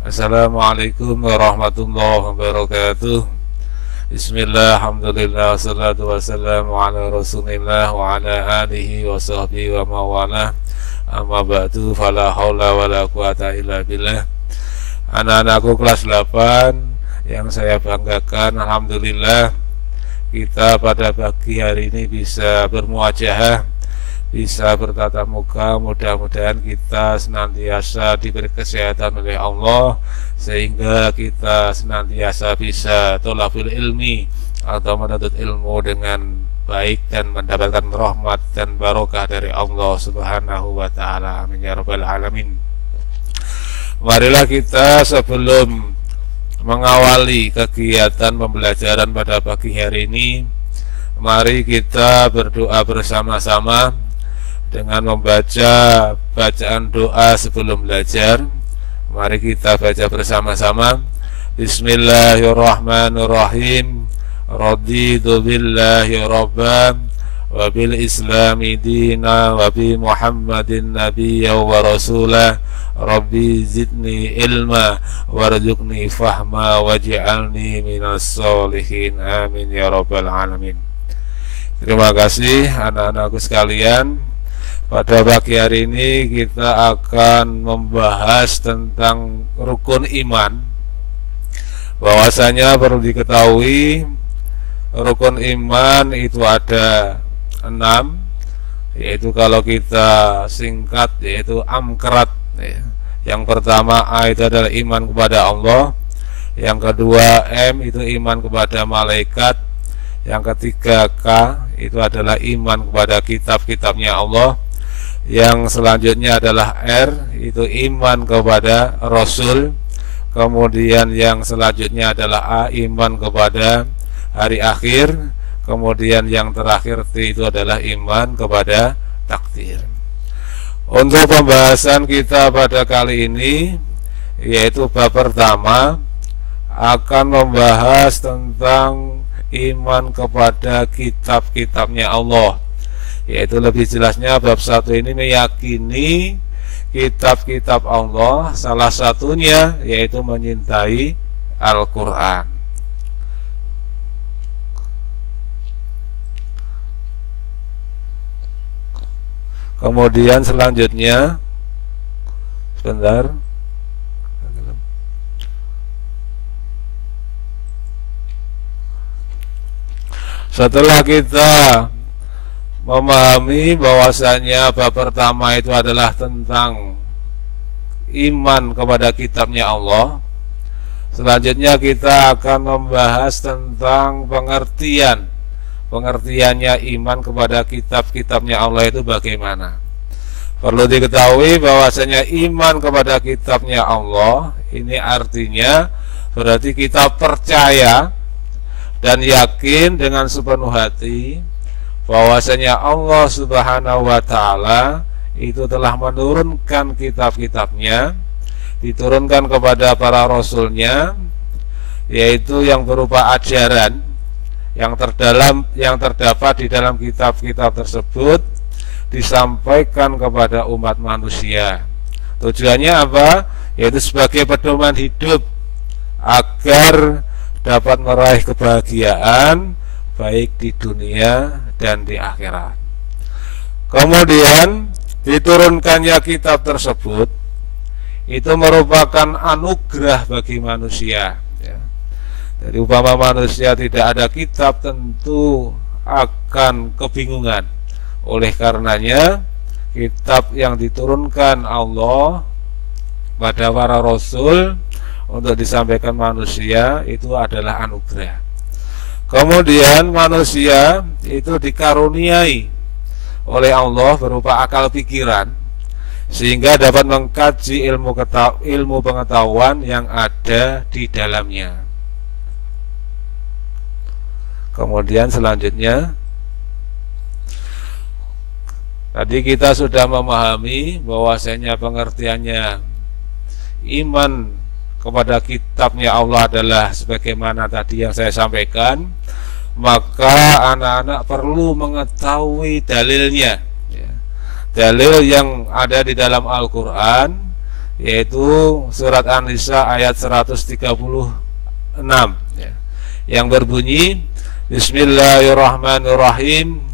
Assalamualaikum warahmatullahi wabarakatuh. Bismillah, alhamdulillah, wassalatu wassalamu ala rasulillah wa ala alihi wa sahbihi wa mawalah. Amma ba'du, fala hawla wa la quwata illa billah. Anak-anakku kelas 8 yang saya banggakan, alhamdulillah kita pada pagi hari ini bisa bermuajahah, bisa bertatap muka. Mudah-mudahan kita senantiasa diberi kesehatan oleh Allah sehingga kita senantiasa bisa thalabul ilmi atau menuntut ilmu dengan baik dan mendapatkan rahmat dan barokah dari Allah Subhanahu wa taala. Amin ya rabbal alamin. Marilah kita sebelum mengawali kegiatan pembelajaran pada pagi hari ini, mari kita berdoa bersama-sama dengan membaca bacaan doa sebelum belajar. Mari kita baca bersama-sama. Bismillahirrahmanirrahim. Raditu billahi rabban wa bil islami dina wa bi muhammadin nabiyya wa rasulah. Rabbi zidni ilma warzuqni fahma waj'alni minas solihin. Amin ya rabbal alamin. Terima kasih anak-anakku sekalian. Pada pagi hari ini kita akan membahas tentang rukun iman. Bahwasanya perlu diketahui rukun iman itu ada 6, yaitu kalau kita singkat yaitu amkrat. Yang pertama A itu adalah iman kepada Allah, yang kedua M itu iman kepada malaikat, yang ketiga K itu adalah iman kepada kitab-kitabnya Allah, yang selanjutnya adalah R itu iman kepada Rasul, kemudian yang selanjutnya adalah A iman kepada hari akhir, kemudian yang terakhir T itu adalah iman kepada takdir. Untuk pembahasan kita pada kali ini, yaitu bab pertama, akan membahas tentang iman kepada kitab-kitabnya Allah, yaitu lebih jelasnya bab 1 ini meyakini kitab-kitab Allah, salah satunya yaitu menyintai Al-Quran. Kemudian selanjutnya, sebentar, setelah kita memahami bahwasanya bab pertama itu adalah tentang iman kepada kitabnya Allah, selanjutnya kita akan membahas tentang pengertiannya iman kepada kitab-kitabnya Allah itu bagaimana. Perlu diketahui bahwasanya iman kepada kitabnya Allah ini artinya berarti kita percaya dan yakin dengan sepenuh hati bahwasanya Allah Subhanahu wa taala itu telah menurunkan kitab-kitabnya, diturunkan kepada para rasulnya, yaitu yang berupa ajaran yang terdapat di dalam kitab-kitab tersebut disampaikan kepada umat manusia. Tujuannya apa? Yaitu sebagai pedoman hidup agar dapat meraih kebahagiaan baik di dunia dan di akhirat. Kemudian diturunkannya kitab tersebut itu merupakan anugerah bagi manusia. Jadi umpama manusia tidak ada kitab tentu akan kebingungan. Oleh karenanya kitab yang diturunkan Allah pada para rasul untuk disampaikan manusia itu adalah anugerah. Kemudian manusia itu dikaruniai oleh Allah berupa akal pikiran sehingga dapat mengkaji ilmu pengetahuan yang ada di dalamnya. Kemudian selanjutnya, tadi kita sudah memahami bahwasanya pengertiannya iman kepada kitabnya Allah adalah sebagaimana tadi yang saya sampaikan. Maka anak-anak perlu mengetahui dalilnya, dalil yang ada di dalam Al-Quran yaitu surat An-Nisa ayat 136 ya, yang berbunyi Bismillahirrahmanirrahim.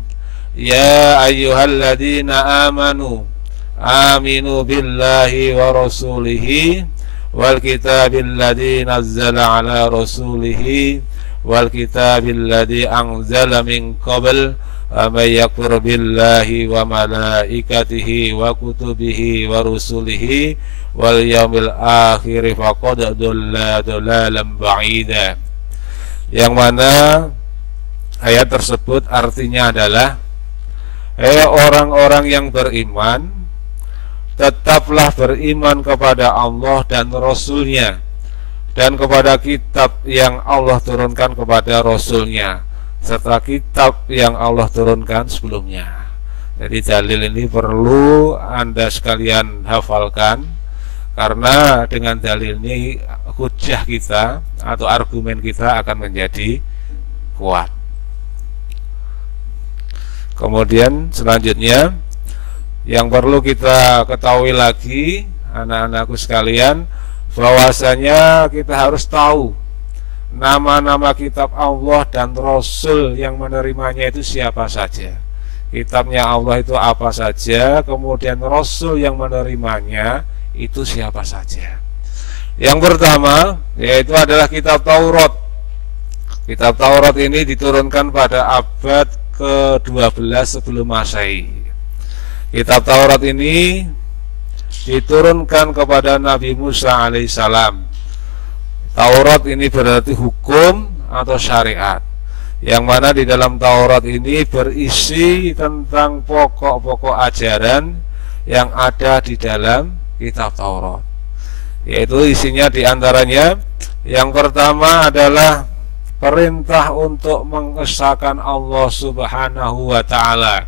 Ya ayyuhalladzina amanu aminu billahi wa rasulihi wal kitabil ladzi nazzala ala rasulihi wal kitabil ladzi anzala min qabl may yakfur billahi wa malaikatihi wa kutubihi wa rusulihi wal yaumil akhir faqad dhalla dhalalan ba'ida. Yang mana ayat tersebut artinya adalah, orang-orang yang beriman, tetaplah beriman kepada Allah dan Rasul-Nya dan kepada kitab yang Allah turunkan kepada Rasul-Nya serta kitab yang Allah turunkan sebelumnya. Jadi dalil ini perlu Anda sekalian hafalkan, karena dengan dalil ini hujjah kita atau argumen kita akan menjadi kuat. Kemudian selanjutnya yang perlu kita ketahui lagi, anak-anakku sekalian, bahwasanya kita harus tahu nama-nama kitab Allah dan Rasul yang menerimanya itu siapa saja. Kitabnya Allah itu apa saja, kemudian Rasul yang menerimanya itu siapa saja. Yang pertama yaitu adalah kitab Taurat. Kitab Taurat ini diturunkan pada abad ke-12 sebelum Masehi. Kitab Taurat ini diturunkan kepada Nabi Musa alaihissalam. Taurat ini berarti hukum atau syariat, yang mana di dalam Taurat ini berisi tentang pokok-pokok ajaran yang ada di dalam kitab Taurat. Yaitu isinya diantaranya, yang pertama adalah perintah untuk mengesahkan Allah Subhanahu wa ta'ala.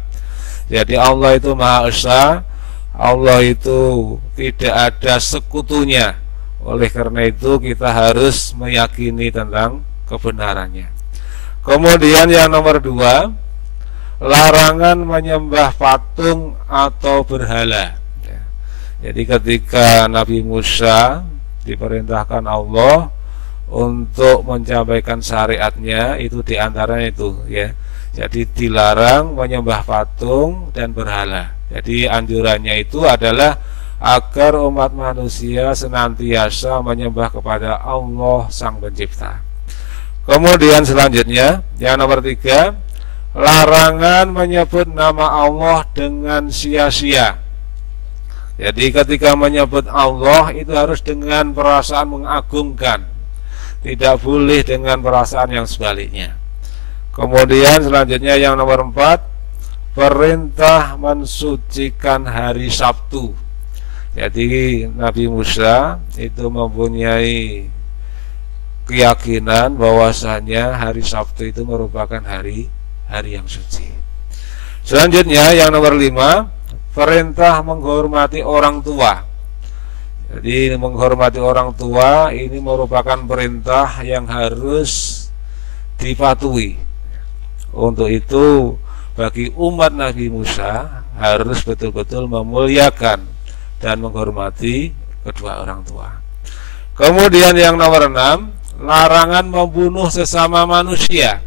Jadi Allah itu Maha Esa, Allah itu tidak ada sekutunya. Oleh karena itu kita harus meyakini tentang kebenarannya. Kemudian yang nomor 2, larangan menyembah patung atau berhala. Jadi ketika Nabi Musa diperintahkan Allah untuk menyampaikan syariatnya, itu diantaranya itu ya. Jadi dilarang menyembah patung dan berhala. Jadi anjurannya itu adalah agar umat manusia senantiasa menyembah kepada Allah Sang Pencipta. Kemudian selanjutnya yang nomor 3, larangan menyebut nama Allah dengan sia-sia. Jadi ketika menyebut Allah itu harus dengan perasaan mengagungkan, tidak boleh dengan perasaan yang sebaliknya. Kemudian selanjutnya yang nomor 4, perintah mensucikan hari Sabtu. Jadi Nabi Musa itu mempunyai keyakinan bahwasanya hari Sabtu itu merupakan hari yang suci. Selanjutnya yang nomor 5, perintah menghormati orang tua. Jadi menghormati orang tua ini merupakan perintah yang harus dipatuhi. Untuk itu bagi umat Nabi Musa harus betul-betul memuliakan dan menghormati kedua orang tua. Kemudian yang nomor 6, larangan membunuh sesama manusia.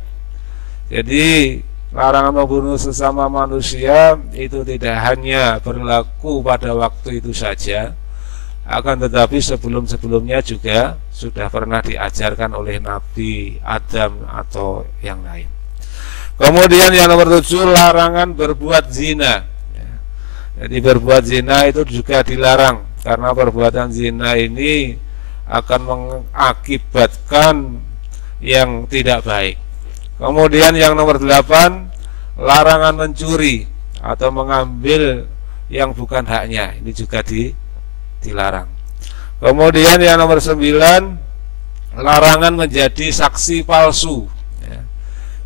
Jadi larangan membunuh sesama manusia itu tidak hanya berlaku pada waktu itu saja, akan tetapi sebelum-sebelumnya juga sudah pernah diajarkan oleh Nabi Adam atau yang lain. Kemudian yang nomor 7, larangan berbuat zina. Jadi berbuat zina itu juga dilarang, karena perbuatan zina ini akan mengakibatkan yang tidak baik. Kemudian yang nomor 8, larangan mencuri atau mengambil yang bukan haknya. Ini juga dilarang. Kemudian yang nomor 9, larangan menjadi saksi palsu.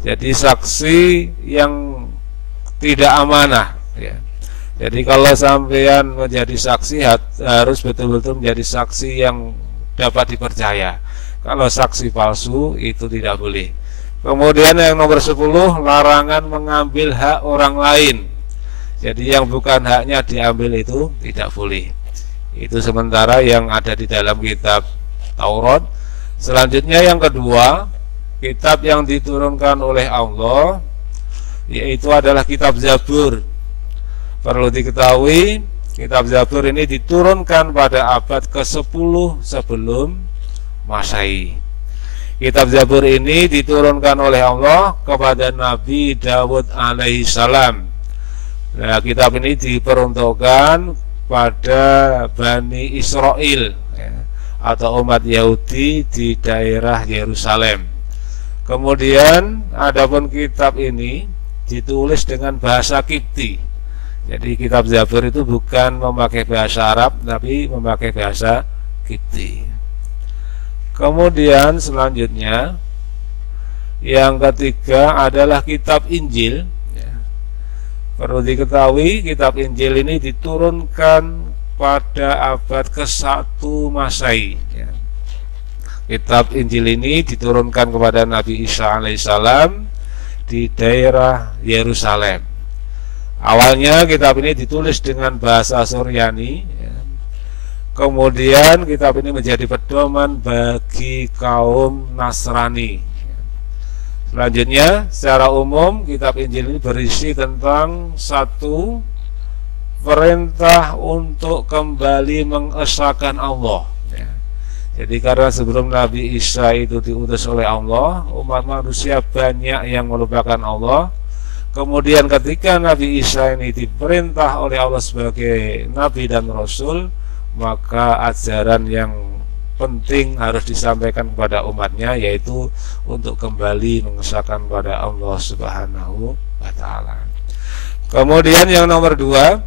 Jadi saksi yang tidak amanah ya. Jadi kalau sampean menjadi saksi harus betul-betul menjadi saksi yang dapat dipercaya. Kalau saksi palsu itu tidak boleh. Kemudian yang nomor 10, larangan mengambil hak orang lain. Jadi yang bukan haknya diambil itu tidak boleh. Itu sementara yang ada di dalam kitab Taurat. Selanjutnya yang kedua, kitab yang diturunkan oleh Allah, yaitu adalah kitab Zabur. Perlu diketahui, kitab Zabur ini diturunkan pada abad ke-10 sebelum Masehi. Kitab Zabur ini diturunkan oleh Allah kepada Nabi Dawud alaihi salam. Nah, kitab ini diperuntukkan pada Bani Israel, ya, atau umat Yahudi di daerah Yerusalem. Kemudian adapun kitab ini ditulis dengan bahasa Kipti. Jadi kitab Zabur itu bukan memakai bahasa Arab, tapi memakai bahasa Kipti. Kemudian selanjutnya yang ketiga adalah kitab Injil. Perlu diketahui, kitab Injil ini diturunkan pada abad ke-1 Masehi. Kitab Injil ini diturunkan kepada Nabi Isa alaihissalam di daerah Yerusalem. Awalnya kitab ini ditulis dengan bahasa Suryani, kemudian kitab ini menjadi pedoman bagi kaum Nasrani. Selanjutnya, secara umum kitab Injil ini berisi tentang satu perintah untuk kembali mengesahkan Allah. Jadi karena sebelum Nabi Isa itu diutus oleh Allah, umat manusia banyak yang melupakan Allah. Kemudian ketika Nabi Isa ini diperintah oleh Allah sebagai Nabi dan Rasul, maka ajaran yang penting harus disampaikan kepada umatnya, yaitu untuk kembali mengesahkan pada Allah Subhanahu wa ta'ala. Kemudian yang nomor 2,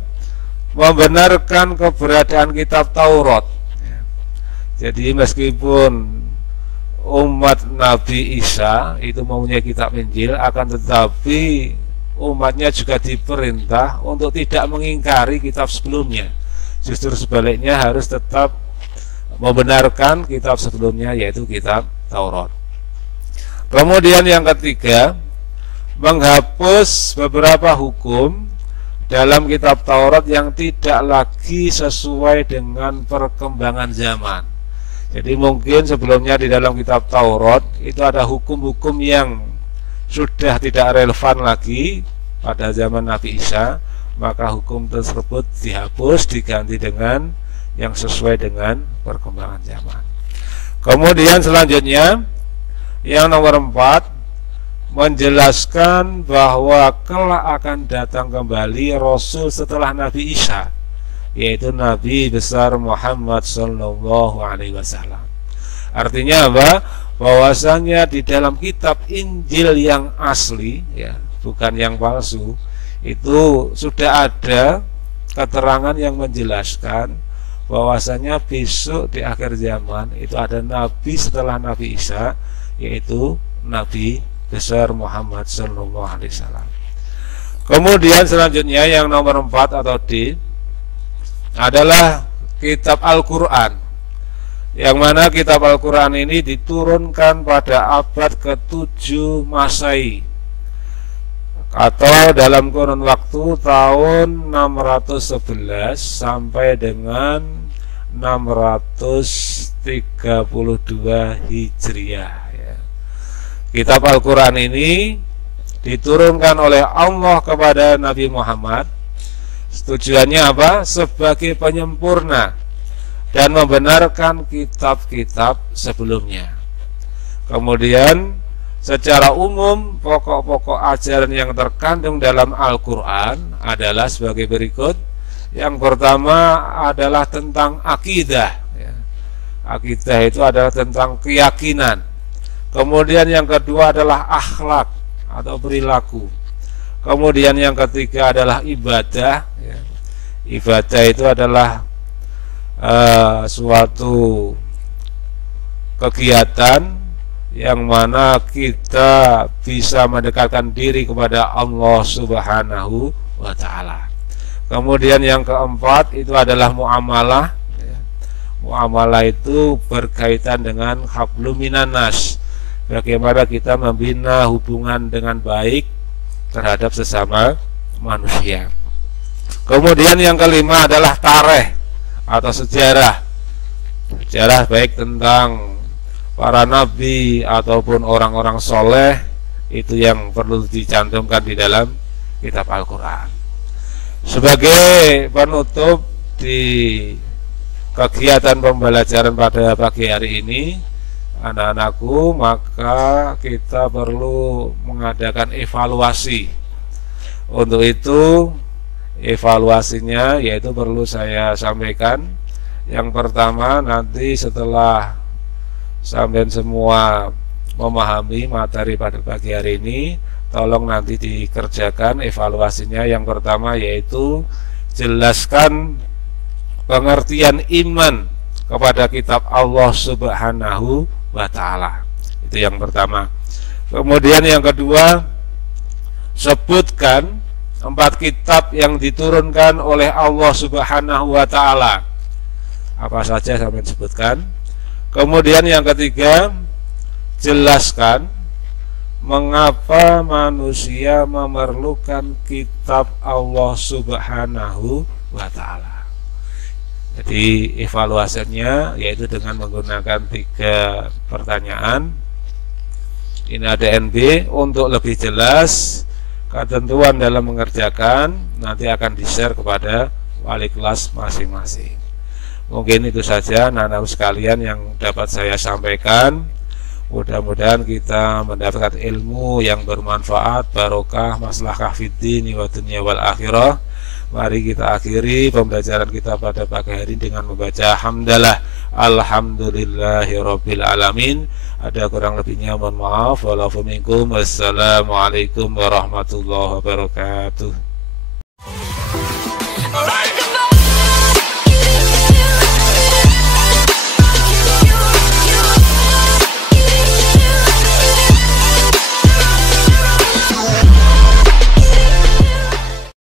membenarkan keberadaan kitab Taurat. Jadi meskipun umat Nabi Isa itu mempunyai kitab Injil, akan tetapi umatnya juga diperintah untuk tidak mengingkari kitab sebelumnya. Justru sebaliknya harus tetap membenarkan kitab sebelumnya, yaitu kitab Taurat. Kemudian yang ketiga, menghapus beberapa hukum dalam kitab Taurat yang tidak lagi sesuai dengan perkembangan zaman. Jadi mungkin sebelumnya di dalam kitab Taurat itu ada hukum-hukum yang sudah tidak relevan lagi pada zaman Nabi Isa, maka hukum tersebut dihapus, diganti dengan yang sesuai dengan perkembangan zaman. Kemudian selanjutnya yang nomor 4, menjelaskan bahwa kelak akan datang kembali Rasul setelah Nabi Isa, yaitu Nabi besar Muhammad Sallallahu Alaihi Wasallam. Artinya apa? Bahwasanya di dalam kitab Injil yang asli, ya, bukan yang palsu, itu sudah ada keterangan yang menjelaskan bahwasanya besok di akhir zaman itu ada Nabi setelah Nabi Isa, yaitu Nabi besar Muhammad Sallallahu Alaihi Wasallam. Kemudian selanjutnya yang nomor 4 atau D adalah kitab Al-Quran, yang mana kitab Al-Quran ini diturunkan pada abad ke-7 Masehi, atau dalam kurun waktu tahun 611 sampai dengan 632 Hijriah. Kitab Al-Quran ini diturunkan oleh Allah kepada Nabi Muhammad. Tujuannya apa? Sebagai penyempurna dan membenarkan kitab-kitab sebelumnya. Kemudian secara umum pokok-pokok ajaran yang terkandung dalam Al-Quran adalah sebagai berikut. Yang pertama adalah tentang akidah. Akidah itu adalah tentang keyakinan. Kemudian yang kedua adalah akhlak atau perilaku. Kemudian yang ketiga adalah ibadah. Ibadah itu adalah suatu kegiatan yang mana kita bisa mendekatkan diri kepada Allah Subhanahu wa ta'ala. Kemudian yang keempat itu adalah muamalah. Muamalah itu berkaitan dengan hablum minan nas, bagaimana kita membina hubungan dengan baik terhadap sesama manusia. Kemudian yang kelima adalah tarikh atau sejarah baik tentang para nabi ataupun orang-orang soleh, itu yang perlu dicantumkan di dalam kitab Al-Quran. Sebagai penutup di kegiatan pembelajaran pada pagi hari ini, anak-anakku, maka kita perlu mengadakan evaluasi. Untuk itu, evaluasinya yaitu perlu saya sampaikan. Yang pertama, nanti setelah sampai semua memahami materi pada pagi hari ini, tolong nanti dikerjakan evaluasinya. Yang pertama yaitu jelaskan pengertian iman kepada kitab Allah Subhanahu wa ta'ala. Itu yang pertama. Kemudian yang kedua, sebutkan 4 kitab yang diturunkan oleh Allah Subhanahu wa ta'ala. Apa saja sampai sebutkan. Kemudian yang ketiga, jelaskan mengapa manusia memerlukan kitab Allah Subhanahu wa ta'ala. Jadi evaluasinya yaitu dengan menggunakan 3 pertanyaan. Ini ada NB. Untuk lebih jelas ketentuan dalam mengerjakan nanti akan di-share kepada wali kelas masing-masing. Mungkin itu saja anak-anak sekalian yang dapat saya sampaikan. Mudah-mudahan kita mendapatkan ilmu yang bermanfaat, barokah, maslahah fiddin wa dunya wal akhirah. Mari kita akhiri pembelajaran kita pada pagi hari dengan membaca hamdalah alhamdulillahirabbil alamin. Ada kurang lebihnya mohon maaf. Wassalamualaikum warahmatullahi wabarakatuh.